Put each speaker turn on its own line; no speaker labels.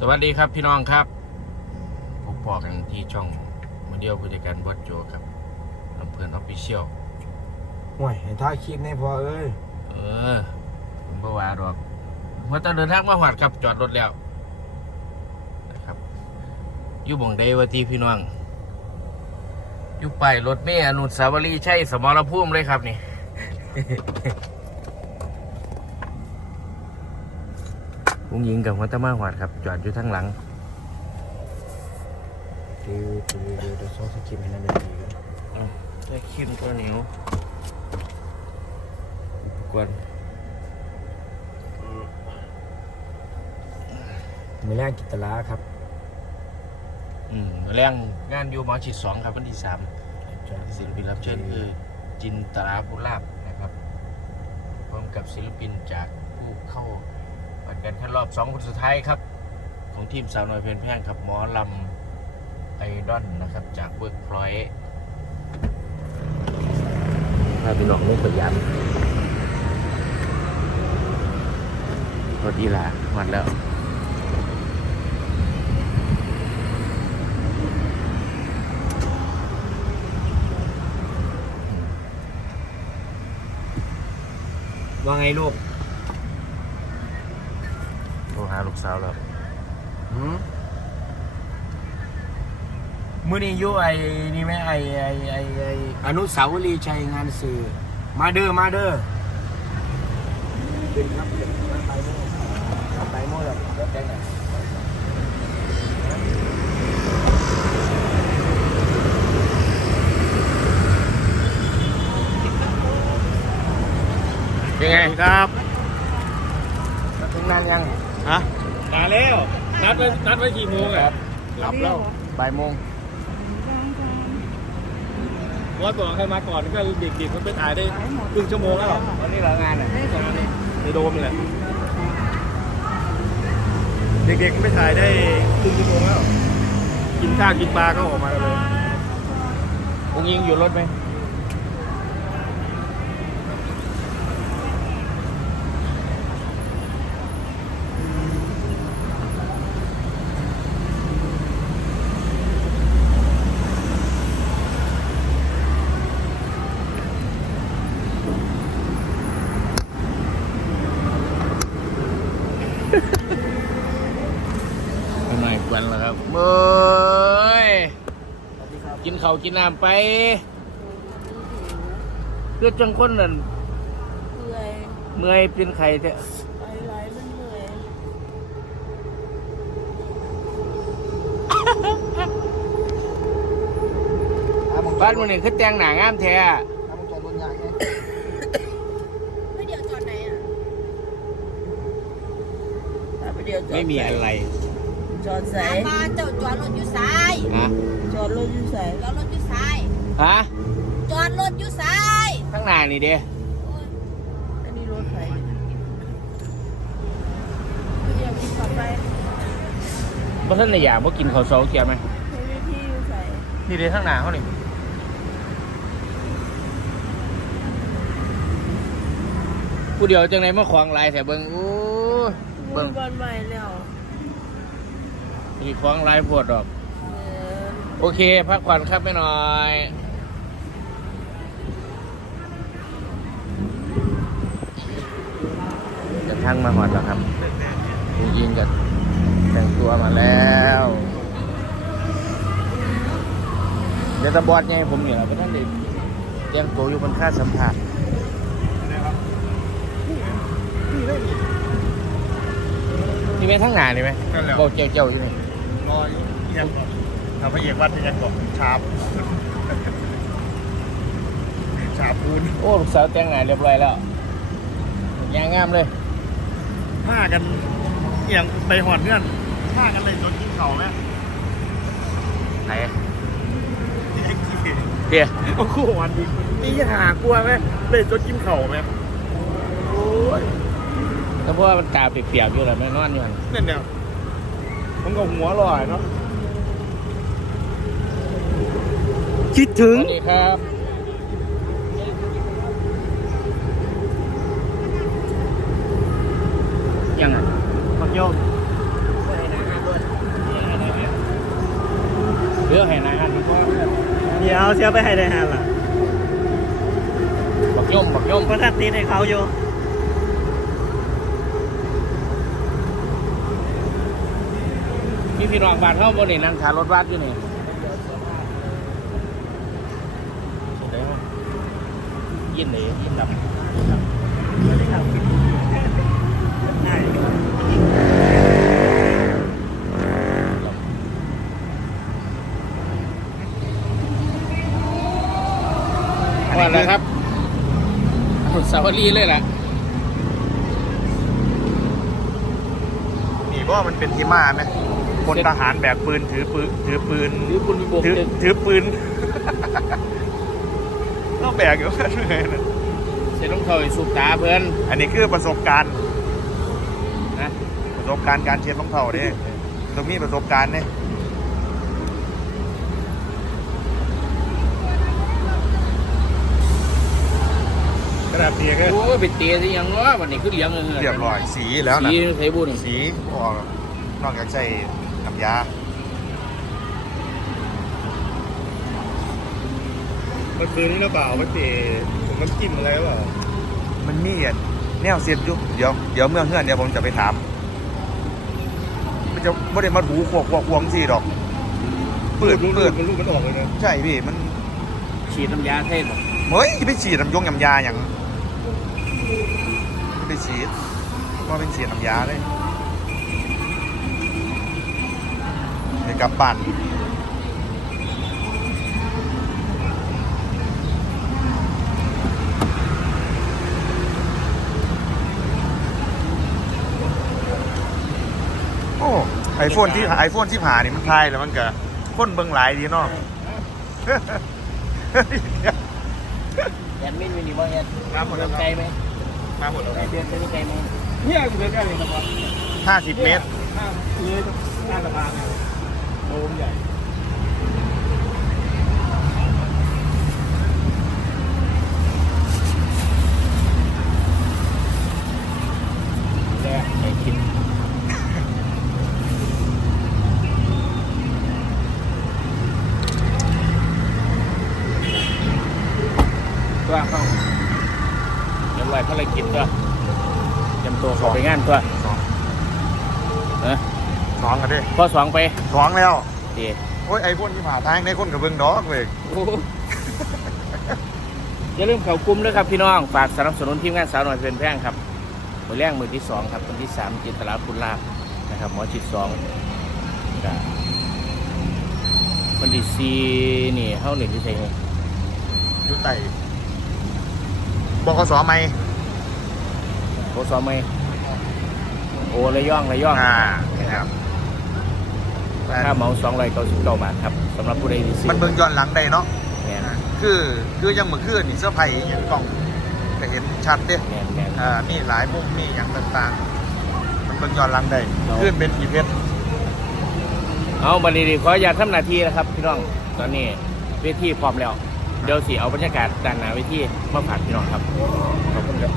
สวัสดีครับพี่น้องครับพบปอกันที่ช่องมาเดียวผู้จัดการบอดโจครับลำเพลินออฟฟิเชียล
ห่วยเห็นท่าคลิปนี่พอเอ้ย
เออผมบ่ว่าดอกว่าตอนเดินทางมาหวัดครับจอดรถแล้วนะครับอยู่บ่งใดวะที่พี่น้องอยู่ไปายรถเมล์อนุสาวรีย์ใช่สมรภูมิเลยครับนี่ งยิงกับวัตมาหวัดครับ จอดอยู่ทั้งหลัง
ดูดูดูดูซอสคลิปให้นั่นเลยดีกัน
ได้คิมตัวเหนียวกรณ์
มีแรงกิตลาครับ
อืมมือแรงงานอยู่มอชิดสองครับวันที่สามศิลปินรับเชิญคือจินตราบุลาบนะครับพร้อมกับศิลปินจากผู้เข้า ปัดกันขั้นรอบสองคนสุดท้ายครับ ของทีมสาวน้อยเพลินแพงครับหมอลำไอดอนนะครับ จากเวิร์กพลอยถ้าพี่น้องไม่ขยันรถอีหลาหมดแล้ว
ว่าไงลูก
โทรหาลูกสาวแล้ว
หืมมื่อนี้อยู่ไอ้นี่ไหมไอ้ไอ้ไอ้ไอ้อนุสาวรีย์ชัยงานสื่อ มาเด้อมาเด้อเป็นครับเป็นมันไปโม่มันไปโม่แล้วเดี๋ยวแจ้งหน่อย
ยังไงครับ
แล้วถึงนานยัง
ฮะ
มาแล้ว นัดไว้นัดไว้กี่โมงอะ
หลับแล้วบ่ายโมง
วัดบอกให้มาก่อนก็เด็กๆมันไปถ่ายได้ครึ่งชั่วโมงแล้ว
วันนี้เหรองานอะ
ในโดมนี่แหละเด็กๆไม่ถ่ายได้ครึ่งชั่วโมงแล้ว กินข้าวกินปลาก็ออกมาเลย
พุงยิงอยู่รถไหม วนแล้วครับเมื่อยกินข้าวกินน้ำไปเพื่อจังคนนั่น
เหนื่อย
เมื่อยเป็นไข่แท้
ไปไหลมันเหนื่อย
บ้านมันนี่คือแต่งหนางามแท้
ถ้ามึงจอดรถใหญ่ไง
ไม่เดี๋ยวจอดไหนอะไปเดี๋ยวจอด
ไม่มีอะไร
จอดใส่
มาเจ้าจอดรถอยู่ซ้าย
ฮะ
จอดรถอยู่ใส่
จอดรถอยู่ซ้าย
ฮะ
จอดรถอยู่ซ้าย
ข้างหน้านี่เด้
อันนี้รถไฟเดี๋ยวมีขับไป
บ่ท่านในอยากบ่กินข้าวเสาเกียไหม
ให้วิธีอยู่ใส่
นี่เด้ข้างหน้าเขานี่ผู้เดียวจังไหนมาขวางลายแต่เบิ่งอู้เบิ่ง
บ้านใหม่แล้ว
มีขวางลายปวดดอก
เออ
โอเค พักผ่อนครับไม่น้อยจะทั้งมาหอดแล้วครับผู้ยิงกับแต่งตัวมาแล้ว เดี๋ยวตะบอดไงผมเนี่ยเราไปนั่งเด็กเตรียมตัวอยู่บนค่าสัมผัสนี่ไหมทั้งหนานี่ไหม
นั่นแหละ
บอกเจ้าเจ้าอยู่ไหม
รออยู่ยังทำพระเอกวัดยังบอกชาบชาบปูน
โอ้ลูกสาวแต่งหน้าเรียบร้อยแล้วยางงามเลย
ผ้ากันเอียงไปหอดเงื่อนผ้ากันเลยจนกินเข่าไหม
ไหนเดี๋ยว
โอ้โหวันนี้นี่หากลัวไหมเลยจนกินเข่าไหมโอ้ย
แล้วเพราะว่ามันตาเปียกๆอยู่แหละไม่นอนอยู่หัน
เนี่ย 뭔가 공부하러 와요? คิดถึง
สวัสดีครับ ยังไง
Mặc dù เรื่องแห่นายอันมันก็เดี๋ยวเอาเสื้อไปให้ได้ฮันล่ะบักย่อมบักย่อมก็ทักตีให้เขาอยู่
มีพี่น้องบ้านเฮาบ่นี่นั่งขารถบัสอยู่นี่ยินเลยยินดับว่าแล้วครับสาวรีเลยล่ะ
นี่ว่ามันเป็นที่มาไหม คนทหารแบกปืนถือปืนถือปืน
หรือคุณบก
ถือ
ตึก
ถือปืนต้องแบกอยู่กันเลย
เสร็จต้องถอยสุกตาเพื่อน
อันนี้คือประสบการณ์
นะ
ประสบการณ์การเชียร์รองเท้าเนี่ยต้องมีประสบการณ์เนี่ยกระดาษเตียก็
โอ้ยไปเตะสิยังวะวันนี้คือเลี้ยงเลย
เรียบร้อยสีแล้วนะ
สีไทยบุญ
สีออกนอกจากใช้ น้ำยา
เมื่อคืนนี้เราเปล่าไปเตะผมน้ำจิ้มอะไรหรือเปล่า
มันมีอะแนวเสียบอยู่เดี๋ยวเดี๋ยวเมื่อเฮือนเดี๋ยวผมจะไปถาม มันจะไม่ได้มาถูขวกขวกขวงสิดอก เปิด
ลูก
เปิด
มันลูกมันออกเลยนะ
ใช่พี่มัน
ฉีดน้ำยาเทศบอก
เฮ้ยไปฉีดน้ำยงน้ำยาอย่างไปฉีดก็เป็นฉีดน้ำยาเลยเดี๋ยว กลับบ้านโอ้ไอโฟนที่ไอโฟนที่ผ่านี่มันทายแล้วมันก็คนเบิ่งหลายดีเนาะ
แอนมินมินิมอลแอน
ครับหมดแล้วครับ
ไกลไหม
มาหมดแล้ว
ไกลเดือนจะนี่ไกลไหม
เนี่ยอยู่ใกล้ๆเลยนะครับ
ห้าสิบเมตร
ข้ามเลยหน้าสะพาน เนี่ยโดมใหญ่
แรกไอ้กินตัวเข้าเรียบร้อยภารกิจตัวเตรียมตัวเข้าไปงานตัว
สอง
เออ
สองกันดิ
พอสองไป
สองแล้ว
เดี๋ยว
โอ้ยไอพ่นที่ผ่าทางในคนกับเบิ้งดอกเว้ย
อย่าลืมเข้ากลุ่มด้วยครับพี่น้อง ฝากสนับสนุนทีมงานสาวหน่อยเป็นแพร่งครับมือแรกมือที่สองครับวันที่สามจินตลาพุนลาบนะครับหมอชิดสองก็วันที่สี่นี่เข้าหนึ่งที่ใช่ไหม
อยุไตบกสไหม
โอซอมไหมโอระย่องระย่อง
อ่านะครับ
ค่าเหมาสองร้อยเก้าสิบเก้าบาทครับสำหรับผู้ใดที่ซื้อ
มันเบิ่งย้อนหลังได้เนาะ
แมน
คือคือยังเหมือนคือนี่เสื้อไผ่อย่างกล่องก็เห็นชัดเด้
แมนแมน
อ่ามีหลายมุมมีอย่างต่างๆ มันเบิ่งย้อนหลังได้
เนาะ
ขึ้นเป็นอีเวนต์
เอาบันนี้ขออยากทำหน้าที่นะครับพี่น้องตอนนี้เวทีพร้อมแล้ว เดี๋ยวสิเอาบรรยากาศด้านหน้าเวทีมาฝากพี่น้องครับขอบคุณครับ